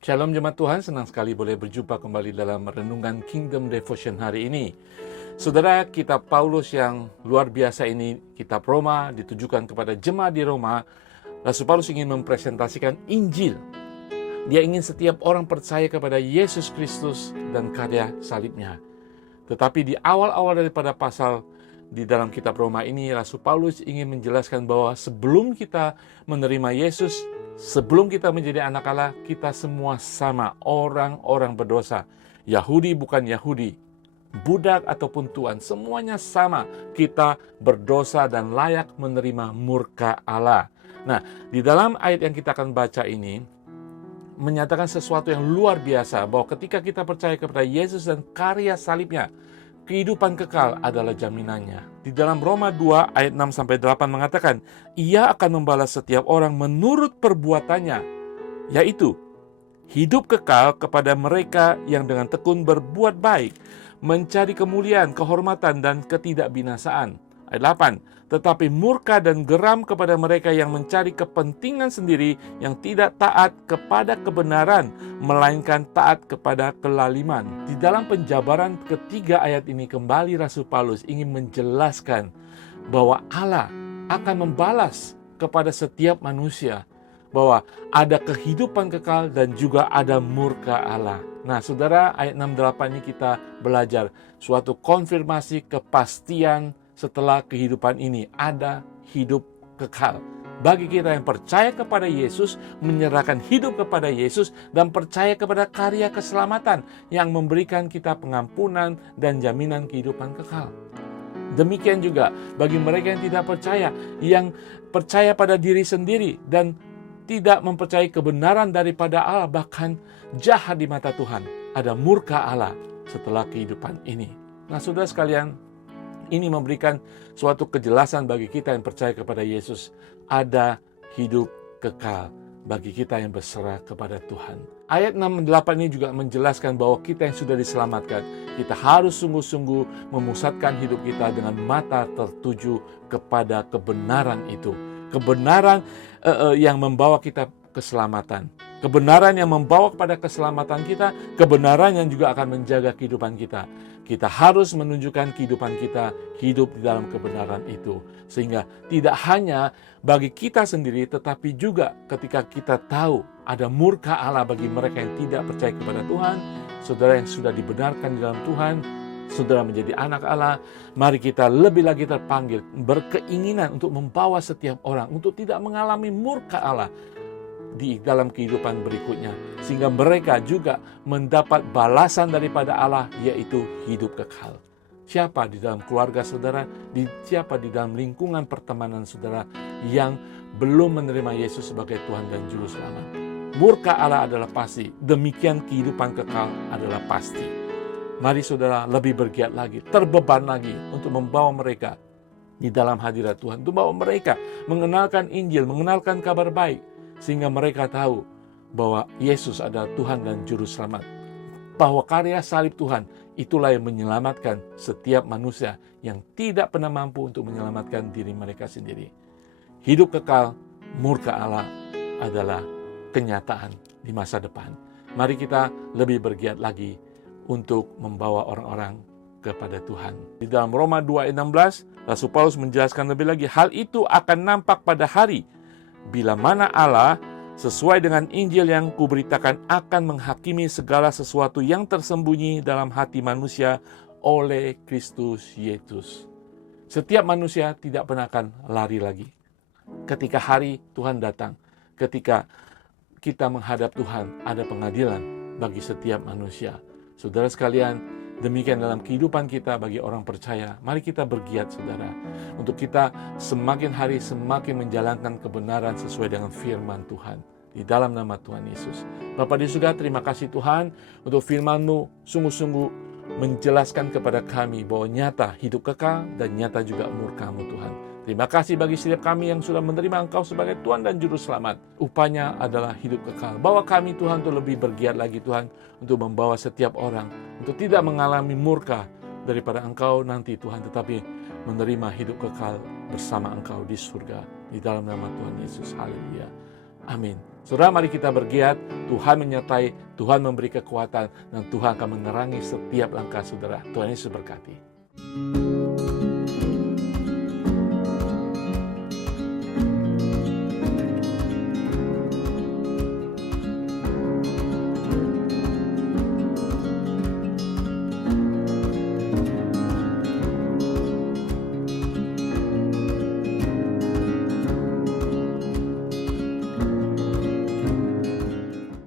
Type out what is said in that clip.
Shalom jemaat Tuhan, senang sekali boleh berjumpa kembali dalam renungan Kingdom Devotion hari ini. Saudara, kitab Paulus yang luar biasa ini, kitab Roma, ditujukan kepada jemaat di Roma. Rasul Paulus ingin mempresentasikan Injil. Dia ingin setiap orang percaya kepada Yesus Kristus dan karya salibnya. Tetapi di awal-awal daripada pasal di dalam kitab Roma ini, Rasul Paulus ingin menjelaskan bahwa sebelum kita menerima Yesus, sebelum kita menjadi anak Allah, kita semua sama, orang-orang berdosa. Yahudi bukan Yahudi, budak ataupun tuan, semuanya sama. Kita berdosa dan layak menerima murka Allah. Nah, di dalam ayat yang kita akan baca ini, menyatakan sesuatu yang luar biasa, bahwa ketika kita percaya kepada Yesus dan karya salibnya, kehidupan kekal adalah jaminannya. Di dalam Roma 2 ayat 6-8 mengatakan, Ia akan membalas setiap orang menurut perbuatannya, yaitu hidup kekal kepada mereka yang dengan tekun berbuat baik, mencari kemuliaan, kehormatan, dan ketidakbinasaan. Ayat 8, tetapi murka dan geram kepada mereka yang mencari kepentingan sendiri, yang tidak taat kepada kebenaran, melainkan taat kepada kelaliman. Di dalam penjabaran ketiga ayat ini, kembali Rasul Paulus ingin menjelaskan bahwa Allah akan membalas kepada setiap manusia, bahwa ada kehidupan kekal dan juga ada murka Allah. Nah, saudara, ayat 6-8 ini kita belajar suatu konfirmasi kepastian setelah kehidupan ini ada hidup kekal. Bagi kita yang percaya kepada Yesus, menyerahkan hidup kepada Yesus, dan percaya kepada karya keselamatan yang memberikan kita pengampunan dan jaminan kehidupan kekal. Demikian juga bagi mereka yang tidak percaya, yang percaya pada diri sendiri dan tidak mempercayai kebenaran daripada Allah, bahkan jahat di mata Tuhan. Ada murka Allah setelah kehidupan ini. Nah, saudara sekalian, ini memberikan suatu kejelasan bagi kita yang percaya kepada Yesus. Ada hidup kekal bagi kita yang berserah kepada Tuhan. Ayat 6-8 ini juga menjelaskan bahwa kita yang sudah diselamatkan, kita harus sungguh-sungguh memusatkan hidup kita dengan mata tertuju kepada kebenaran itu. Kebenaran yang membawa kita keselamatan. Kebenaran yang membawa kepada keselamatan kita, kebenaran yang juga akan menjaga kehidupan kita. Kita harus menunjukkan kehidupan kita hidup di dalam kebenaran itu. Sehingga tidak hanya bagi kita sendiri, tetapi juga ketika kita tahu ada murka Allah bagi mereka yang tidak percaya kepada Tuhan, saudara yang sudah dibenarkan di dalam Tuhan, saudara menjadi anak Allah, mari kita lebih lagi terpanggil, berkeinginan untuk membawa setiap orang untuk tidak mengalami murka Allah di dalam kehidupan berikutnya, sehingga mereka juga mendapat balasan daripada Allah, yaitu hidup kekal. Siapa di dalam keluarga saudara, siapa di dalam lingkungan pertemanan saudara yang belum menerima Yesus sebagai Tuhan dan Juru Selamat? Murka Allah adalah pasti, demikian kehidupan kekal adalah pasti. Mari saudara lebih bergiat lagi, terbeban lagi untuk membawa mereka di dalam hadirat Tuhan, untuk membawa mereka mengenalkan Injil, mengenalkan kabar baik, sehingga mereka tahu bahwa Yesus adalah Tuhan dan Juru Selamat. Bahwa karya salib Tuhan itulah yang menyelamatkan setiap manusia yang tidak pernah mampu untuk menyelamatkan diri mereka sendiri. Hidup kekal, murka Allah adalah kenyataan di masa depan. Mari kita lebih bergiat lagi untuk membawa orang-orang kepada Tuhan. Di dalam Roma 2 ayat 16, Rasul Paulus menjelaskan lebih lagi, hal itu akan nampak pada hari bila mana Allah sesuai dengan Injil yang kuberitakan akan menghakimi segala sesuatu yang tersembunyi dalam hati manusia oleh Kristus Yesus. Setiap manusia tidak pernah akan lari lagi. Ketika hari Tuhan datang, ketika kita menghadap Tuhan, ada pengadilan bagi setiap manusia. Saudara sekalian, demikian dalam kehidupan kita bagi orang percaya. Mari kita bergiat saudara, untuk kita semakin hari semakin menjalankan kebenaran sesuai dengan firman Tuhan. Di dalam nama Tuhan Yesus. Bapa di surga, terima kasih Tuhan untuk firman-Mu sungguh-sungguh menjelaskan kepada kami bahwa nyata hidup kekal dan nyata juga murka-Mu Tuhan. Terima kasih bagi setiap kami yang sudah menerima Engkau sebagai Tuhan dan Juru Selamat. Upanya adalah hidup kekal. Bawa kami Tuhan untuk lebih bergiat lagi Tuhan, untuk membawa setiap orang untuk tidak mengalami murka daripada Engkau nanti Tuhan, tetapi menerima hidup kekal bersama Engkau di surga. Di dalam nama Tuhan Yesus. Haleluya. Amin. Saudara, mari kita bergiat. Tuhan menyertai, Tuhan memberi kekuatan, dan Tuhan akan menerangi setiap langkah saudara. Tuhan Yesus berkati.